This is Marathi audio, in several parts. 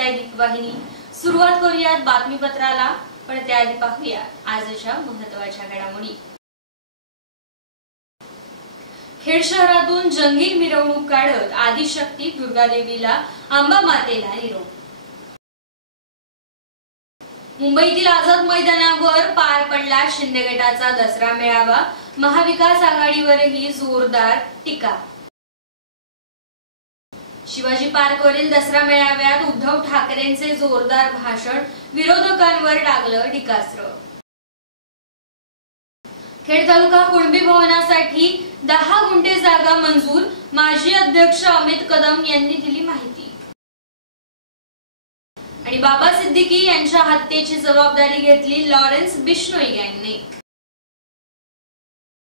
पाहताय दीपवाहिनी। सुरुवात करूयात बातमीपत्राला, पण त्याआधी पाहूया आजच्या महत्त्वाच्या घडामोडी। खेड शहरातून जंगी मिरवणूक काढत आदिशक्ती दुर्गादेवीला अंबामातेला निरोप। मुंबईतील आझाद मैदानावर पार पडला शिंदे गटाचा दसरा मेळावा, महाविकास आघाडीवरही जोरदार टीका। शिवाजी पार्कवरील दसरा मेळाव्यात उद्धव ठाकरेंचे जोरदार भाषण, विरोधकांवर टाकलं टीकास्त्र। खेड तालुका कुणबी भवनासाठी 10 गुंठे जागा मंजूर, माजी अध्यक्ष अमित कदम यांनी दिली माहिती। आणि बाबा सिद्दीकी यांच्या हत्येची जबाबदारी घेतली लॉरेन्स बिश्नोई यांनी।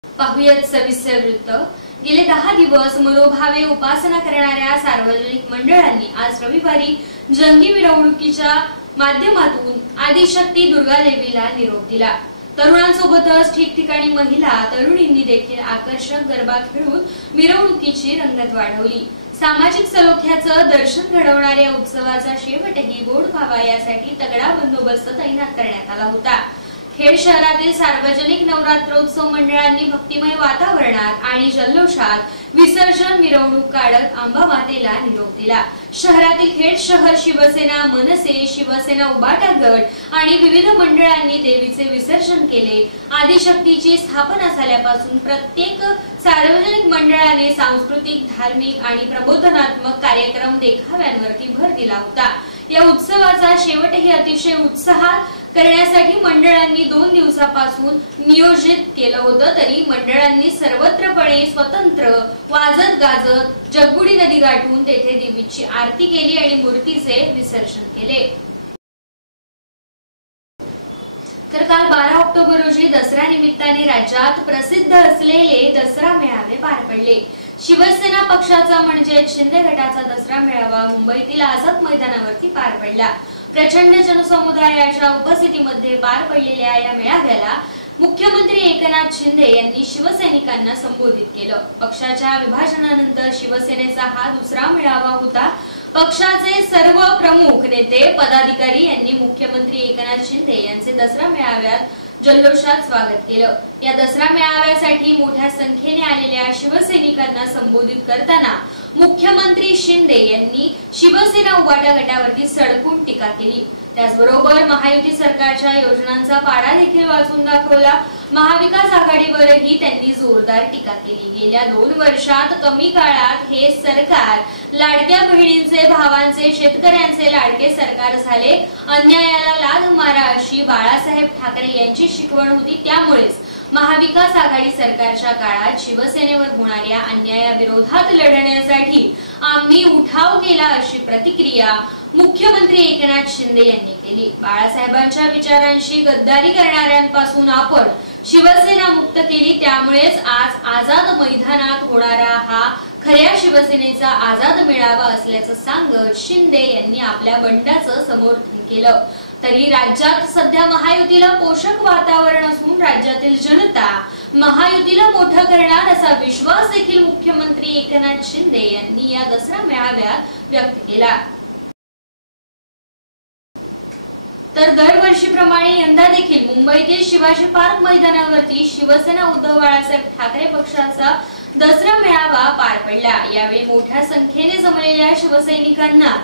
पाहुयात सविस्तर वृत्त। गेले 10 दिवस मनोभावे उपासना करणाऱ्या सार्वजनिक मंडळांनी आज रविवारी जंगी मिरवणुकीच्या माध्यमातून आदिशक्ती दुर्गादेवीला निरोप दिला। तरुणांसोबतच ठिकठिकाणी महिला तरुणींनी देखील आकर्षक गरबा खेळून मिरवणुकीची रंगत वाढवली। सामाजिक सलोख्याचं दर्शन घडवणाऱ्या या उत्सवाचा शेवटही गोड व्हावा यासाठी तगडा बंदोबस्त तैनात करण्यात आला होता। खेड शहरातील सार्वजनिक नवरात्रोत्सव मंडळांनी भक्तिमय वातावरणात आणि जल्लोषात विसर्जन मिरवणूक काढत अंबामातेला निरोप दिला। शहरातील खेड शहर शिवसेना, मनसे, शिवसेना उबाटा गट आणि विविध मंडळांनी देवीचे विसर्जन केले। आदिशक्तीची स्थापना झाल्यापासून प्रत्येक सार्वजनिक मंडळाने सांस्कृतिक, धार्मिक आणि प्रबोधनात्मक कार्यक्रम देखाव्यांवरती भर दिला होता। या उत्सवाचा शेवटही अतिशय उत्साहात करण्यासाठी मंडळांनी 2 दिवसापासून नियोजित केलं होतं, तरी मंडळांनी सर्वत्रपणे स्वतंत्र वाजत गाजत जगबुडी नदी गाठून तेथे देवीची आरती केली आणि मूर्तीचे विसर्जन केले। तर काल 12 ऑक्टोबर रोजी दसरा निमित्ताने राज्यात प्रसिद्ध असलेले दसरा मेळावे पार पडले। शिवसेना पक्षाचा म्हणजे शिंदे गटाचा दसरा मेळावा मुंबईतील आझाद मैदानावरती पार पडला। प्रचंड जनसमुदायाच्या उपस्थितीमध्ये पार पडलेल्या या मेळाव्याला मुख्यमंत्री एकनाथ शिंदे यांनी शिवसैनिकांना संबोधित केलं। पक्षाच्या विभाजनानंतर शिवसेनेचा हा दुसरा मेळावा होता। पक्षाचे सर्व प्रमुख नेते पदाधिकारी यांनी मुख्यमंत्री एकनाथ शिंदे यांचे दसरा मेळाव्यात जल्लोषात स्वागत केलं। या दसरा मेळाव्यासाठी मोठ्या संख्येने आलेल्या शिवसैनिकांना संबोधित करताना मुख्यमंत्री शिंदे यांनी शिवसेना उबाटा गटावरती सडकून टीका केली। त्याचबरोबर महायुती सरकारच्या योजनांचा पाढा देखील वाचून दाखवला। महाविकास आघाडीवरही त्यांनी जोरदार टीका केली। गेल्या 2 वर्षात कमी काळात हे सरकार लाडक्या बहिणींचे, भावांचे, शेतकऱ्यांचे लाडके सरकार झाले। अन्यायाला लाथ मारा अशी बाळासाहेब ठाकरे यांची शिकवण होती। त्यामुळेच महाविकास आघाडी सरकारच्या काळात शिवसेनेवर होणाऱ्या अन्यायाविरोधात लढण्यासाठी आम्ही उठाव केला अशी प्रतिक्रिया मुख्यमंत्री एकनाथ शिंदे यांनी केली। बाळासाहेबांच्या विचारांशी गद्दारी करणाऱ्यांपासून आपण शिवसेना मुक्त केली, त्यामुळेच आज आझाद मैदानात होणारा हा खऱ्या शिवसेनेचा आझाद मेळावा असल्याचं सांगत शिंदे यांनी आपल्या बंडाचं समर्थन केलं। तरी राज्यात सध्या महायुतीला पोषक वातावरण असून राज्यातील जनता महायुतीला मोठं करणार असा विश्वास देखील मुख्यमंत्री एकनाथ शिंदे यांनी या दसरा मेळाव्यात व्यक्त केला। तर दरवर्षीप्रमाणे यंदा देखील मुंबईतील शिवाजी पार्क मैदानावरती शिवसेना उद्धव बाळासाहेब ठाकरे पक्षाचा दसरा मेळावा पार पडला। यावेळी मोठ्या संख्येने जमलेल्या शिवसैनिकांना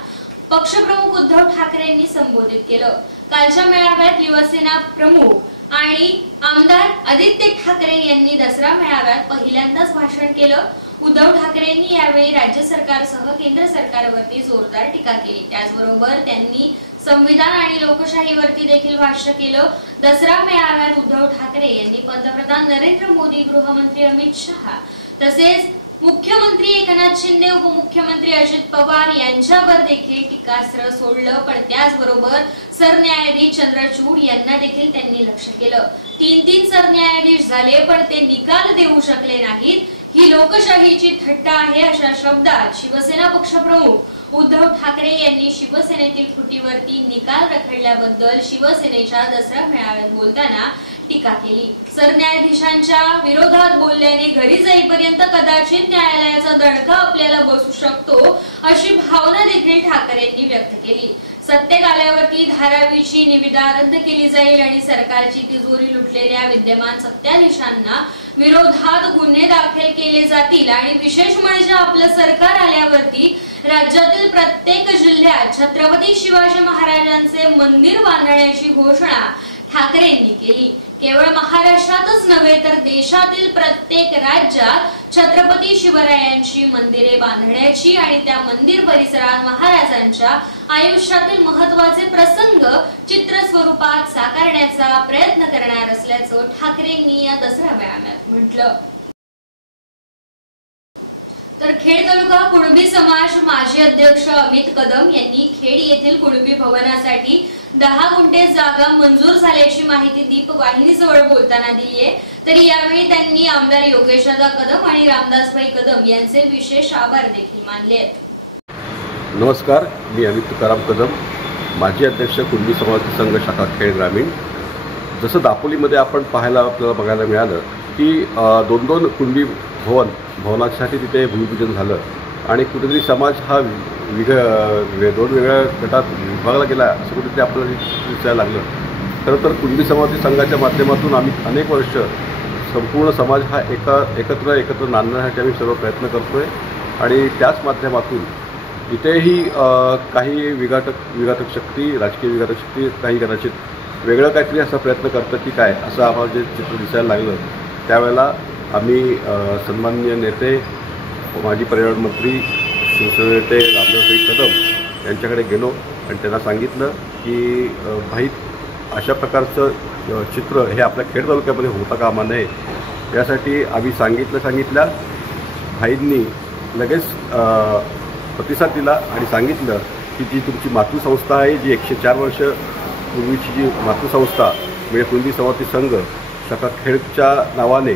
पक्षप्रमुख उद्धव ठाकरे यांनी संबोधित केलं। कालच्या मेळाव्यात युवसेना प्रमुख आणि आमदार आदित्य ठाकरे यांनी दसरा मेळाव्यात पहिल्यांदाच भाषण केलं। उद्धव ठाकरेंनी यावेळी राज्य सरकारसह केंद्र सरकारवरती जोरदार टीका केली। त्याचबरोबर त्यांनी संविधान आणि लोकशाहीवरती देखील भाष्य केलं। दसरा मेळाव्यात उद्धव ठाकरे यांनी पंतप्रधान नरेंद्र मोदी, गृहमंत्री अमित शहा तसेच मुख्यमंत्री एकनाथ शिंदे, उपमुख्यमंत्री अजित पवार यांच्यावर देखील टीकास्त्र सोडलं। पण त्याचबरोबर सरन्यायाधीश चंद्रचूड यांना देखील त्यांनी लक्ष्य केलं। 3 सरन्यायाधीश झाले पण ते निकाल देऊ शकले नाहीत, ही लोकशाहीची थट्टा आहे अशा शब्दात शिवसेना पक्षप्रमुख उद्धव ठाकरे यांनी शिवसेनेतील फुटीवरती निकाल रखडल्याबद्दल शिवसेनेच्या दसरा मेळाव्यात बोलताना टीका केली। सरन्यायाधीशांच्या विरोधात बोलल्याने घरी जाईपर्यंत कदाचित न्यायालयाचा दणका आपल्याला बसू शकतो अशी भावना देखील ठाकरेंनी व्यक्त केली। सत्तेत आल्यावरती धारावीची निविदा रद्द केली जाईल आणि सरकारची तिजोरी लुटलेल्या विद्यमान सत्ताधीशांना विरोधात गुन्हे दाखल केले जातील आणि विशेष म्हणजे आपलं सरकार आल्यावरती राज्यातील प्रत्येक जिल्ह्यात छत्रपती शिवाजी महाराजांचे मंदिर बांधण्याची घोषणा ठाकरेंनी केली। केवळ महाराष्ट्रातच नव्हे तर देशातील प्रत्येक राज्यात छत्रपती शिवरायांची मंदिरे बांधण्याची आणि त्या मंदिर परिसरात महाराजांच्या आयुष्यातील महत्त्वाचे प्रसंग चित्र स्वरूपात साकारण्याचा प्रयत्न करणार असल्याचं ठाकरेंनी या दसरा मेळाव्यात म्हटलं। तर खेड तालुका कुणबी समाज माजी अध्यक्ष अमित कदम यांनी खेड येथील कुणबी भवनासाठी 10 गुंठे जागा मंजूर झाल्याची माहिती दीप वाहिनीजवळ बोलताना दिली आहे। तर यावेळी त्यांनी आमदार योगेशदादा कदम आणि रामदासभाई कदम यांचे विशेष आभार देखील मानले आहेत। नमस्कार, मी अमित तुकाराम कदम, माजी अध्यक्ष कुणबी समाज संघ शाखा खेड ग्रामीण। जसं दापोलीमध्ये आपण आपल्याला बघायला मिळालं की 2 कुणबी भवनासाठी तिथे भूमिपूजन झालं आणि कुठेतरी समाज हा 2 वेगळ्या गटात विभागला गेला असं कुठेतरी आपल्याला दिसायला लागलं। खरं तर कुणबी समाज संघाच्या माध्यमातून आम्ही अनेक वर्ष संपूर्ण समाज हा एकत्र नांदण्यासाठी आम्ही सर्व प्रयत्न करतोय आणि त्याच माध्यमातून इथेही काही विघातक शक्ती, राजकीय विघातक शक्ती काही कदाचित वेगळं काहीतरी असा प्रयत्न करतं की काय असं आम्हाला जे चित्र दिसायला लागलं त्यावेळेला आम्ही सन्माननीय नेते माजी पर्यावरण मंत्री शिवसेना नेते रामदासभाई कदम यांच्याकडे गेलो आणि त्यांना सांगितलं की भाई अशा प्रकारचं चित्र हे आपल्या खेड तालुक्यामध्ये होता कामा नये। यासाठी आम्ही सांगितल्या भाईंनी लगेच प्रतिसाद दिला आणि सांगितलं की जी तुमची मातृसंस्था आहे, जी 104 वर्ष पूर्वीची जी मातृसंस्था म्हणजे कुणबी समाज संघ शाखा खेडच्या नावाने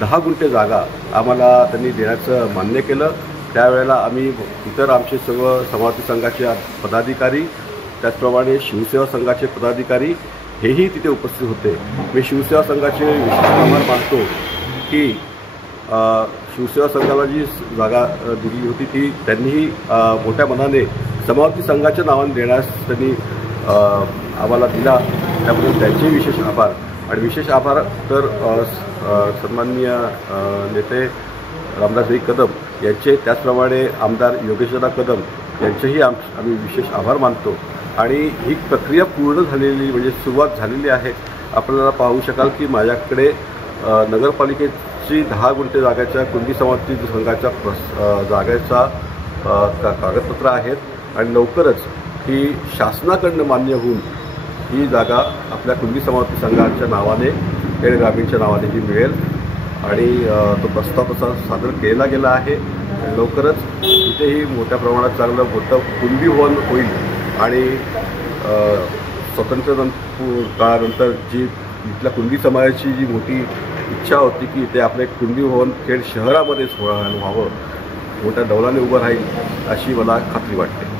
10 गुंठे जागा आम्हाला त्यांनी देण्याचं मान्य केलं। त्यावेळेला आम्ही इतर आमचे सर्व समाज संघाचे पदाधिकारी त्याचप्रमाणे शिवसेना संघाचे पदाधिकारी हेही तिथे उपस्थित होते। मी शिवसेना संघाचे विशेष आभार मानतो की शिवसेना संघाला जी जागा दिली होती ती त्यांनीही मोठ्या मनाने समाज संघाच्या नावाने देण्यास त्यांनी आम्हाला दिला, त्याबद्दल त्यांचे विशेष आभार। आणि विशेष आभार तर सन्माननीय नेते रामदासभाई कदम यांचे, त्याचप्रमाणे आमदार योगेशदादा कदम यांचेही आम्ही विशेष आभार मानतो। आणि ही प्रक्रिया पूर्ण झालेली म्हणजे सुरुवात झालेली आहे। आपल्याला पाहू शकाल की माझ्याकडे नगरपालिकेची 10 गुंठे जागेच्या कुणबी समाज संघाच्या जागेचा कागदपत्र आहेत आणि लवकरच ही शासनाकडनं मान्य होऊन ही जागा आपल्या कुणबी समाज संघाच्या नावाने खेड ग्रामीणच्या नावाने ही मिळेल आणि तो प्रस्ताव तसा सादर केला गेला आहे। लवकरच इथेही मोठ्या प्रमाणात चांगलं मोठं कुणबी भवन होईल आणि स्वातंत्र्य काळानंतर जी इथल्या कुणबी समाजाची जी मोठी इच्छा होती की ते आपले कुणबी भवन खेड शहरामध्येच व्हावं, मोठ्या डौलाने उभं राहील अशी मला खात्री वाटते।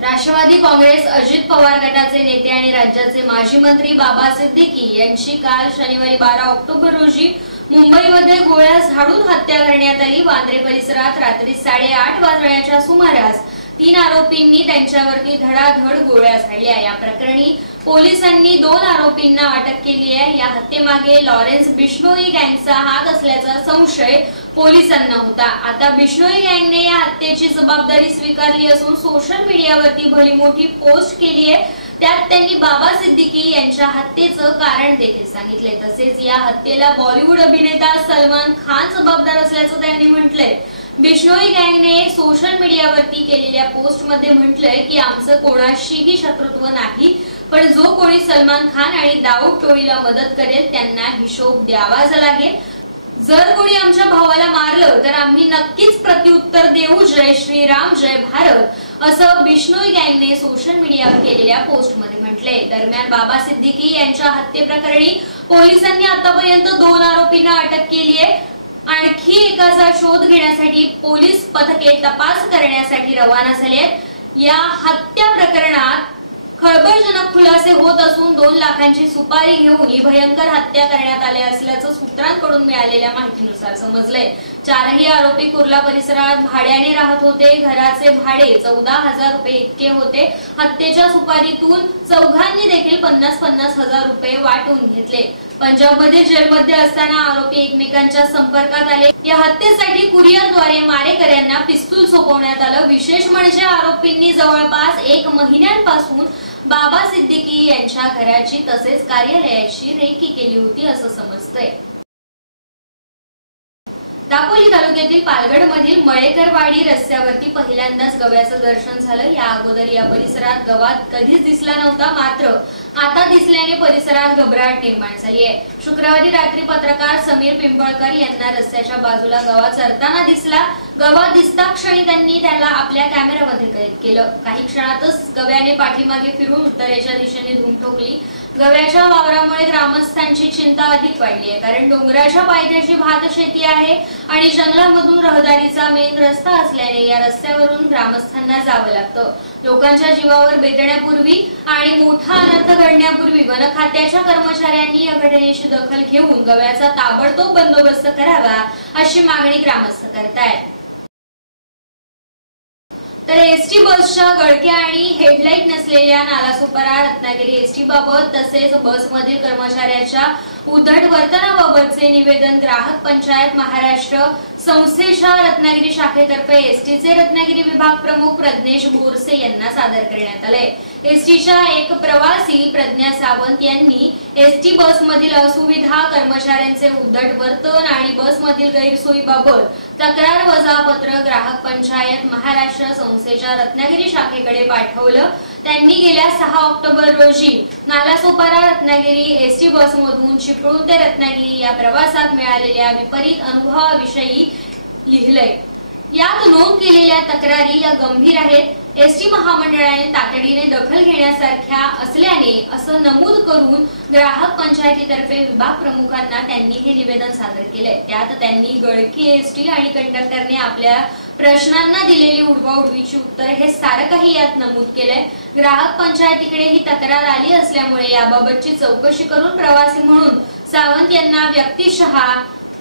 राष्ट्रवादी काँग्रेस अजित पवार गटाचे नेते आणि राज्याचे माजी मंत्री बाबा सिद्दीकी यांची काल शनिवारी 12 ऑक्टोबर रोजी मुंबईमध्ये गोळ्या झाडून हत्या करण्यात आली। वांद्रे परिसरात रात्री 8:30 वाजण्याच्या सुमारास 3 आरोपींनी त्यांच्यावरती धडाधड गोळ्या झाडल्या। या प्रकरणी पोलिसांनी 2 आरोपींना अटक केली आहे। या हत्येमागे लॉरेन्स बिश्नोई गँगचा हात असल्याचा संशय पोलिसांना होता। आता बिश्नोई गँगने या हत्येची जबाबदारी स्वीकारली असून सोशल मीडियावरती भली मोठी पोस्ट केली आहे। त्यात त्यांनी बाबा सिद्दीकी यांच्या हत्येचं कारण देखील सांगितले। तसेच या हत्येला बॉलिवूड अभिनेता सलमान खान जबाबदार असल्याचं त्यांनी म्हटलंय। बिश्नोई गँगने सोशल मीडियावरती केलेल्या पोस्टमध्ये म्हटलंय की आमचं कोणाशीही शत्रुत्व नाही, पण जो कोणी सलमान खान आणि दाऊद टोळीला मदत करेल त्यांना हिशोब द्यावाच लागेल। जर कोणी आमच्या भावाला मारलं तर आम्ही नक्कीच प्रत्युत्तर देऊ। जय श्रीराम, जय भारत असं बिश्नोई गँगने सोशल मीडियावर केलेल्या पोस्टमध्ये म्हटलंय। दरम्यान बाबा सिद्दीकी यांच्या हत्येप्रकरणी पोलिसांनी आतापर्यंत 2 आरोपींना अटक केली आहे। आणखी एकाचा शोध घेण्यासाठी पोलीस पथके तपास करण्यासाठी रवाना झाले आहेत। या हत्या प्रकरणात खळबळजनक खुलासा असे होत असून 2 लाखांची सुपारी घेऊन ही भयंकर हत्या करण्यात आली असल्याचं सूत्रांकडून मिळालेल्या माहितीनुसार समजलंय। 4ही आरोपी कुर्ला परिसरात भाड्याने राहत होते। घराचे भाडे 14,000 रुपये इतके होते। हत्येच्या सुपारीतून चौघांनी देखील 50-50 हजार रुपये वाटून घेतले। पंजाबमधील जेलमध्ये असताना आरोपी एकमेकांच्या संपर्कात आले। या हत्येसाठी कुरिअरद्वारे मारेकऱ्यांना पिस्तूल सोपवण्यात आलं। विशेष म्हणजे आरोपींनी जवळपास 1 महिन्यांपासून बाबा सिद्दीकी यांच्या घराची तसेच कार्यालयाची रेकी केली होती असं समजतंय। दापोली तालुक्यातील पालगडमधील मळेकरवाडी रस्त्यावरती पहिल्यांदाच गव्याचं दर्शन झालं। या अगोदर या परिसरात गवात कधीच दिसला नव्हता, मात्र आता दिसल्याने परिसरात घबराट निर्माण झाली आहे। शुक्रवारी रात्री पत्रकार समीर पिंपळकर यांना रस्त्याच्या बाजूला गवा चरताना दिसला। गवा दिसता क्षणी त्यांनी त्याला आपल्या कॅमेरामध्ये कैद केलं। काही क्षणातच गव्याने पाठीमागे फिरून उत्तरेच्या दिशेने धूम ठोकली। गव्याच्या वावरामुळे ग्रामस्थांची चिंता अधिक वाढली आहे, कारण डोंगराच्या पायथ्याची भात शेती आहे आणि जंगलामधून रहदारीचा मेन रस्ता असल्याने या रस्त्यावरून ग्रामस्थांना जावं लागतं। लोकांच्या जीवावर बेतण्यापूर्वी आणि मोठा अनर्थ घडण्यापूर्वी वन खात्याच्या कर्मचाऱ्यांनी या घटनेची दखल घेऊन गव्याचा ताबडतोब बंदोबस्त करावा अशी मागणी ग्रामस्थ करतायत। तर एसटी बसच्या गळक्या आणि हेडलाईट नसलेल्या नालासोपारा रत्नागिरी एसटी बाबत तसेच बसमधील कर्मचाऱ्याच्या उद्धट वर्तनाबाबतचे निवेदन ग्राहक पंचायत महाराष्ट्र संस्थेच्या रत्नागिरी शाखेतर्फे एसटीचे रत्नागिरी विभाग प्रमुख प्रज्ञेश बोरसे यांना सादर करण्यात आले। एसटीच्या एक प्रवासी प्रज्ञा सावंत यांनी एसटी बसमधील असुविधा, कर्मचाऱ्यांचे उद्धट वर्तन आणि बसमधील गैरसोयीबाबत तक्रार वजा पत्र ग्राहक पंचायत महाराष्ट्र संस्थेच्या रत्नागिरी शाखेकडे पाठवलं। त्यांनी गेल्या 6 ऑक्टोबर रोजी नालासोपारा रत्नागिरी एसटी बसमधून चिपळूण ते रत्नागिरी या प्रवासात मिळालेल्या विपरीत अनुभवाविषयी लिहिलंय। यात नोंद केलेल्या तक्रारी या गंभीर आहेत। एसटी महामंडळाने तातडीने दखल घेण्यासारख्या असल्याने असं नमूद करून ग्राहक पंचायतीतर्फे विभाग प्रमुखांना त्यांनी हे निवेदन सादर केलंय। त्यात त्यांनी गळकी एसटी आणि कंडक्टरने आपल्या प्रश्नांना दिलेली उडवाउडवीची उत्तर हे सारं काही यात नमूद केलंय। ग्राहक पंचायतीकडे ही तक्रार आली असल्यामुळे याबाबतची चौकशी करून प्रवासी म्हणून सावंत यांना व्यक्तिशः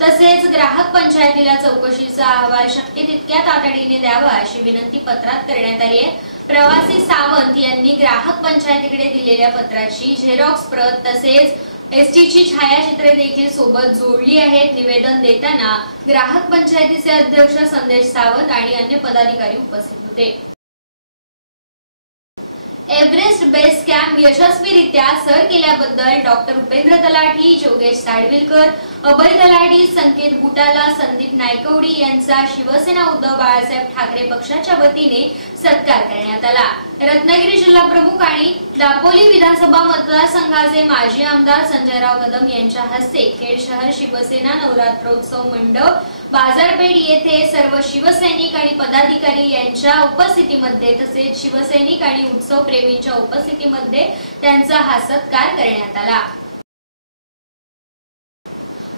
तसेच ग्राहक पंचायतीला चौकशीचा अहवाल शक्य तितक्या तातडीने द्यावा अशी विनंती पत्रात करण्यात आली आहे। प्रवासी सावंत यांनी ग्राहक पंचायतीकडे दिलेल्या पत्राची झेरॉक्स प्रत तसेच एसटीची छायाचित्रे देखील सोबत जोडली आहेत। निवेदन देताना ग्राहक पंचायतीचे अध्यक्ष संदेश सावंत आणि अन्य पदाधिकारी उपस्थित होते। एव्हरेस्ट बेस कॅम्प यशस्वीरित्या सर केल्याबद्दल डॉक्टर उपेंद्र तलाठी, जोगेश साडविलकर, अभय तलाठी, संकेत बुटाला, संदीप नायकवडी यांचा शिवसेना उद्धव बाळासाहेब ठाकरे पक्षाच्या वतीने सत्कार करण्यात आला। रत्नागिरी जिल्हा प्रमुख आणि दापोली विधानसभा मतदारसंघाचे माजी आमदार संजयराव कदम यांच्या हस्ते खेड शहर शिवसेना नवरात्रोत्सव मंडप बाजारपेठ येथे सर्व शिवसैनिक आणि पदाधिकारी यांच्या उपस्थितीमध्ये तसेच शिवसैनिक आणि उत्सव प्रेमींच्या उपस्थितीमध्ये त्यांचा हा सत्कार करण्यात आला।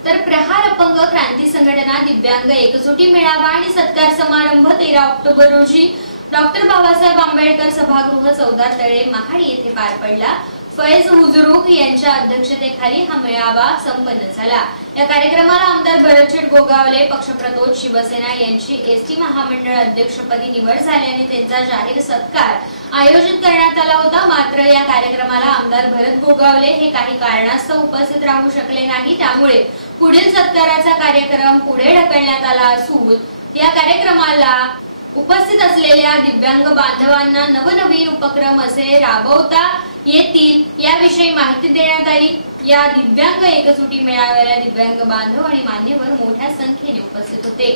तर प्रहार अपंग क्रांती संघटना दिव्यांग एकजुटी मेळावा आणि सत्कार समारंभ 13 ऑक्टोबर रोजी डॉक्टर बाबासाहेब आंबेडकर सभागृह 14 तळे महाड येथे पार पडला। फैज हुजरूक यांच्या अध्यक्षतेखाली हा मेळावा संपन्न झाला। या कार्यक्रमाला आमदार भरतशेठ गोगावले पक्षप्रतोद शिवसेना यांची एसटी महामंडळ अध्यक्षपदी निवड झाल्याने त्यांचा जाहीर सत्कार आयोजित करण्यात आला होता। मात्र या कार्यक्रमाला आमदार भरत गोगावले हे काही कारणास्तव उपस्थित राहू शकले नाही, त्यामुळे पुढील सत्काराचा कार्यक्रम पुढे ढकलण्यात आला असून या कार्यक्रमाला उपस्थित असलेल्या दिव्यांग बांधवांना नवनवीन उपक्रम असे राबवता येतील याविषयी माहिती देण्यात आली। या दिव्यांग एकजुटी मेळाव्याला दिव्यांग बांधव आणि मान्यवर मोठ्या संख्येने उपस्थित होते।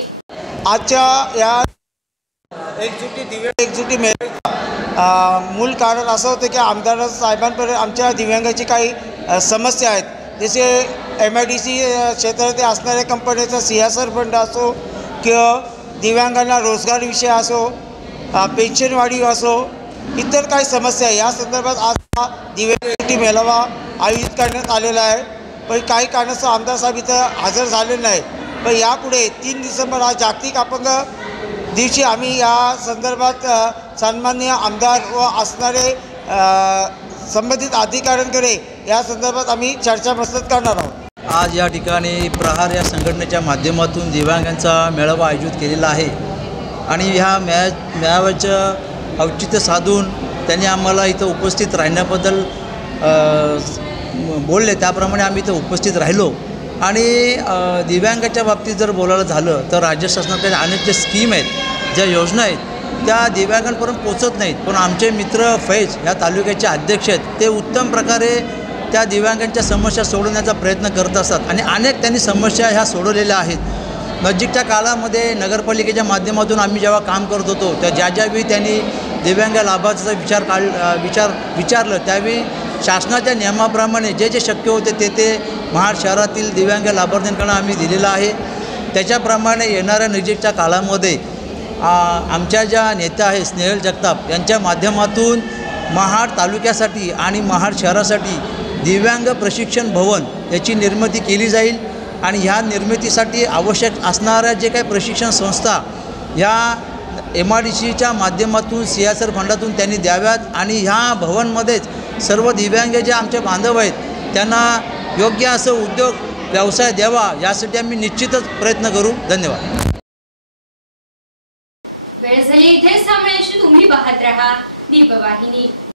आजच्या या एकजुटी मेळाव्याचं मूल कारण असं होतं की आमदार साहेबांपर्यंत आमच्या दिव्यांगाची काही समस्या आहेत, जसे MIDC क्षेत्रात असणाऱ्या कंपन्याचा सियासर फंड असो किंवा दिव्यांगांना रोजगार विषय असो, पेन्शनवाढी असो, इतर काही समस्या आहे। या संदर्भात आज हा दिव्यांग मेळावा आयोजित करण्यात आलेला आहे। पण काही कारणास्तव आमदार साहेब इथं हजर झालेले नाही। पण यापुढे 3 डिसेंबर हा जागतिक अपंग दिवशी आम्ही या संदर्भात सन्माननीय आमदार व असणारे संबंधित अधिकाऱ्यांकडे या संदर्भात आम्ही चर्चा मसलत करणार आहोत। आज या ठिकाणी प्रहार या संघटनेच्या माध्यमातून दिव्यांगांचा मेळावा आयोजित केलेला आहे आणि ह्या मेळाव्याचं औचित्य साधून त्यांनी आम्हाला इथं उपस्थित राहण्याबद्दल बोलले, त्याप्रमाणे आम्ही इथं उपस्थित राहिलो। आणि दिव्यांगाच्या बाबतीत जर बोलायला झालं तर राज्य शासनाकडे अनेक जे स्कीम आहेत, ज्या योजना आहेत, त्या दिव्यांगांपर्यंत पोचत नाहीत। पण आमचे मित्र फैज ह्या तालुक्याचे अध्यक्ष आहेत, ते उत्तम प्रकारे त्या दिव्यांगांच्या समस्या सोडवण्याचा प्रयत्न करत असतात आणि अनेक त्यांनी समस्या ह्या सोडवलेल्या आहेत। नजीकच्या काळामध्ये नगरपालिकेच्या माध्यमातून आम्ही जेव्हा काम करत होतो त्या ज्यावेळी त्यांनी दिव्यांग लाभाचा विचारलं त्यावेळी शासनाच्या नियमाप्रमाणे जे जे शक्य होते ते महाड शहरातील दिव्यांग लाभार्थ्यांकडून आम्ही दिलेलं आहे। त्याच्याप्रमाणे येणाऱ्या नजीकच्या काळामध्ये आमच्या ज्या नेत्या आहेत स्नेहल जगताप यांच्या माध्यमातून महाड तालुक्यासाठी आणि महाड शहरासाठी दिव्यांग प्रशिक्षण भवन याची निर्मिती केली जाईल आणि ह्या निर्मितीसाठी आवश्यक असणाऱ्या जे काही प्रशिक्षण संस्था ह्या MRDCच्या माध्यमातून CSR फंडातून त्यांनी द्याव्यात आणि ह्या भवनमध्येच सर्व दिव्यांग जे आमचे बांधव आहेत त्यांना योग्य असं उद्योग व्यवसाय द्यावा यासाठी आम्ही निश्चितच प्रयत्न करू। धन्यवाद। वेळ झाली इथेच थांबण्याची, तुम्ही पाहत रहा दीपवाहिनी।